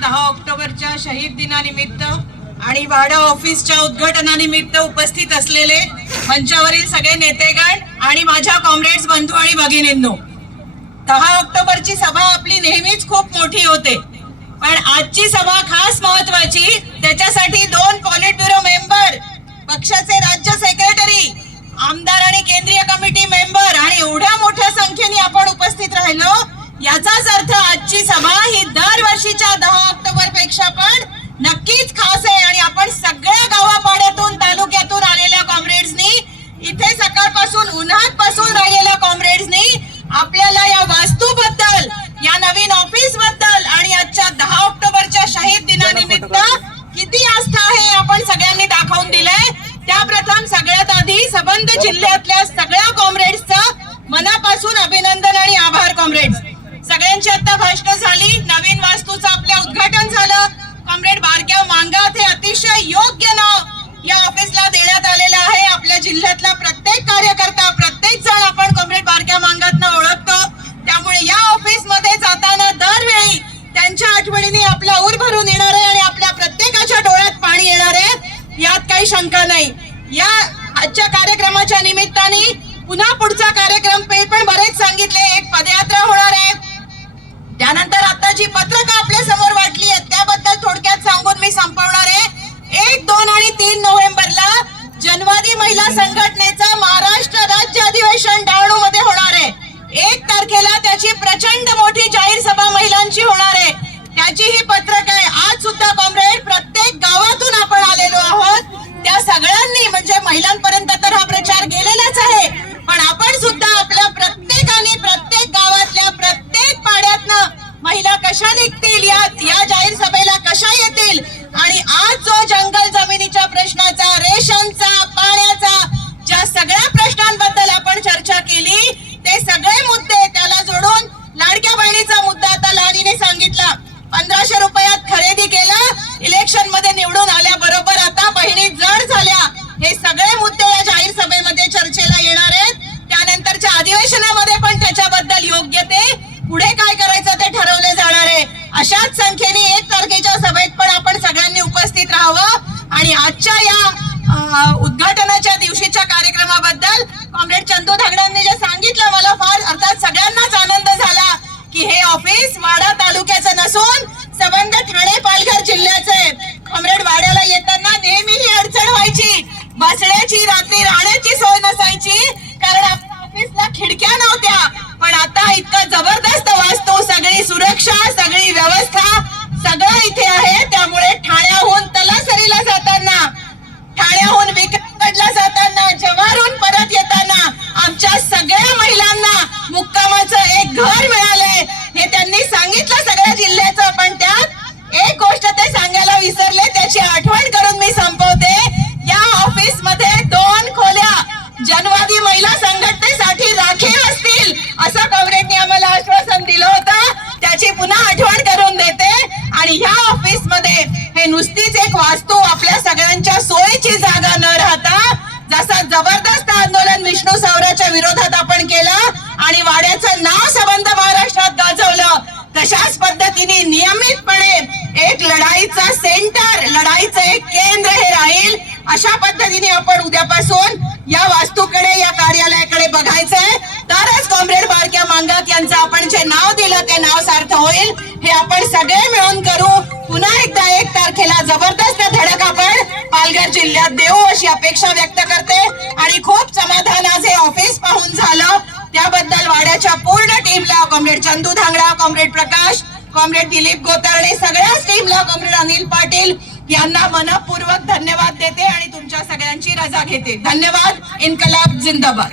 दहा ऑक्टोबरच्या शहीद दिनानिमित्त आणि वाडा ऑफिसच्या उद्घाटनानिमित्त उपस्थित असलेले मंचावरील सगळे नेतेगण आणि माझ्या कॉम्रेड्स बंधू आणि भगिनींनो दहा ऑक्टोबरची सभा आपली नेहमीच खूप मोठी होते. पण आजची सभा खास महत्वाची त्याच्यासाठी दोन पॉलिट ब्युरो मेंबर पक्षाचे राज्य सेक्रेटरी आमदार आणि केंद्रीय कमिटी मेंबर आणि एवढ्या मोठ्या संख्येने आपण उपस्थित राहिलो. याचाच अर्थ आजची सभा ही दरवर्षीच्या दहा ऑक्टोबरपेक्षा पण नक्कीच खास आहे आणि आपण सगळ्या गावापाड्यातून तालुक्यातून आलेल्या कॉम्रेड्सनी इथे सकाळपासून उन्हात बसून राहिलेल्या कॉम्रेड्सनी आपल्याला या वास्तूबद्दल या नवीन ऑफिसबद्दल आणि आजच्या दहा ऑक्टोबरच्या शहीद दिनानिमित्त किती आस्था आहे आपण सगळ्यांनी दाखवून दिलंय. त्याप्रथम सगळ्यात आधी सबंध जिल्ह्यातल्या सगळ्या कॉम्रेड्सचं मनापासून अभिनंदन आणि आभार कॉम्रेड्स सगळ्यांची आता भाषण झाली. नवीन वास्तूचं आपल्या उद्घाटन झालं. कॉम्रेड बारक्या मांगात हे अतिशय योग्य नाव या ऑफिसला देण्यात आलेलं आहे. आपल्या जिल्ह्यातला प्रत्येक कार्यकर्ता प्रत्येक जण आपण कॉम्रेड बारक्या मांगात ओळखतो. त्यामुळे या ऑफिसमध्ये जाताना दरवेळी त्यांच्या आठवणीने आपला ऊर भरून येणार आहे आणि आपल्या प्रत्येकाच्या डोळ्यात पाणी येणार आहे. यात काही शंका नाही. या आजच्या कार्यक्रमाच्या निमित्ताने पुन्हा पुढचा कार्यक्रम पे पण बरेच सांगितले. एक पदयात्रा होणार आहे. त्यानंतर आता जी पत्रकं आपल्यासमोर वाटली आहेत त्याबद्दल थोडक्यात सांगून मी संपवणार आहे. एक दोन आणि तीन नोव्हेंबरला जनवादी महिला संघटनेचं महाराष्ट्र राज्य अधिवेशन डहाणू मध्ये होणार आहे. एक तारखेला त्याची प्रचंड मोठी जाहीर सभा महिलांची होणार आहे. त्याची ही पत्रक आहे आज सुद्धा कॉम्रेड प्रत्येक गावातून आपण आलेलो आहोत त्या सगळ्यांनी म्हणजे महिलांपर्यंत तर हा प्रचार गेलेलाच आहे पण आपण सुद्धा आपल्या प्रत्येकाने प्रत्येक गावातल्या प्रत्येक पाड्यातनं महिला कशा निघतील या या जाहीर सभेला कशा येतील आणि आज जो जंगल जमिनीच्या प्रश्नाचा रेशनचा पाण्याचा ज्या सगळ्या प्रश्नांबद्दल आपण चर्चा केली ते सगळे मुद्दे त्याला जोडून लाडक्या बहिणीचा मुद्दा आता लाडीने सांगितला पंधराशे रुपयात खरेदी केलं इलेक्शनमध्ये निवडून आल्याबरोबर आता बहिणी जड झाल्या हे सगळे मुद्दे या जाहीर सभेमध्ये चर्चेला येणार आहेत त्यानंतरच्या अधिवेशनामध्ये पण त्याच्याबद्दल योग्य ते पुढे काय करायचं ते ठरवले जाणार आहे अशाच संख्येने एक तारखेच्या सभेत पण आपण सगळ्यांनी उपस्थित राहावं. आणि आजच्या या उद्घाटनाच्या दिवशीच्या कार्यक्रमाबद्दल कॉम्रेड चंदू धागडांनी जे सांगितलं मला फार अर्थात सगळ्यांनाच आनंद झाला की हे ऑफिस वाडा तालुक्याचं नसून संबंध ठाणे पालघर जिल्ह्याचं आहे कॉम्रेड वाड्याला येताना नेहमी ही अडचण व्हायची बसण्याची रात्री राहण्याची सोय नसायची कारण आपल्या ऑफिसला खिडक्या नव्हत्या पण आता इतकं जबरदस्त वास्तू सगळी सुरक्षा सगळी व्यवस्था सगळं इथे आहे त्यामुळे ठाण्याहून तलासरीला जाताना ठाण्याहून विक्रमगडला जाताना जव्हारहून परत येताना आमच्या सगळ्या महिलांना मुक्कामाचं एक घर मिळाले. हे त्यांनी सांगितलं सगळ्या जिल्ह्याचं पण त्यात एक गोष्ट ते सांगायला विसरले त्याची आठवण करून मी संपवते. या ऑफिसमध्ये दोन खोल्या जनवादी महिला संघटनेसाठी राखीव असतील असं कॉम्रेडने आम्हाला आश्वासन दिलं होतं. त्याची पुन्हा आठवण करून देते. आणि ह्या ऑफिसमध्ये हे नुसतीच एक वास्तू आपल्या सगळ्यांच्या सोयीची जागा न राहता जसा जबरदस्त आणि वाड्याचं नाव संबंध महाराष्ट्रात गाजवलं. तशाच पद्धतीने नियमितपणे एक लढाईचा सेंटर लढाईचं एक केंद्र हे राहील. अशा पद्धतीने आपण उद्यापासून या वास्तूकडे या कार्यालयाकडे बघायचंय. तरच कॉम्रेड बारक्या मांगात यांचं आपण जे नाव दिलं ते नाव सार्थ होईल. हे आपण सगळे मिळून करू. पुन्हा एकदा एक तारखेला जबरदस्त धडक आपण पालघर जिल्ह्यात देऊ अशी अपेक्षा व्यक्त करते. आणि खूप समाधान आज हे ऑफिस पाहून झालं. त्याबद्दल वाड्याच्या पूर्ण टीमला comrade Chandu Dhangda comrade Prakash comrade Dilip Gotarde सगळ्याच टीमला कॉम्रेड अनिल पाटील यांना मनपूर्वक धन्यवाद देते आणि तुमच्या सगळ्यांची रजा घेते. धन्यवाद इन्कलाब जिंदाबाद.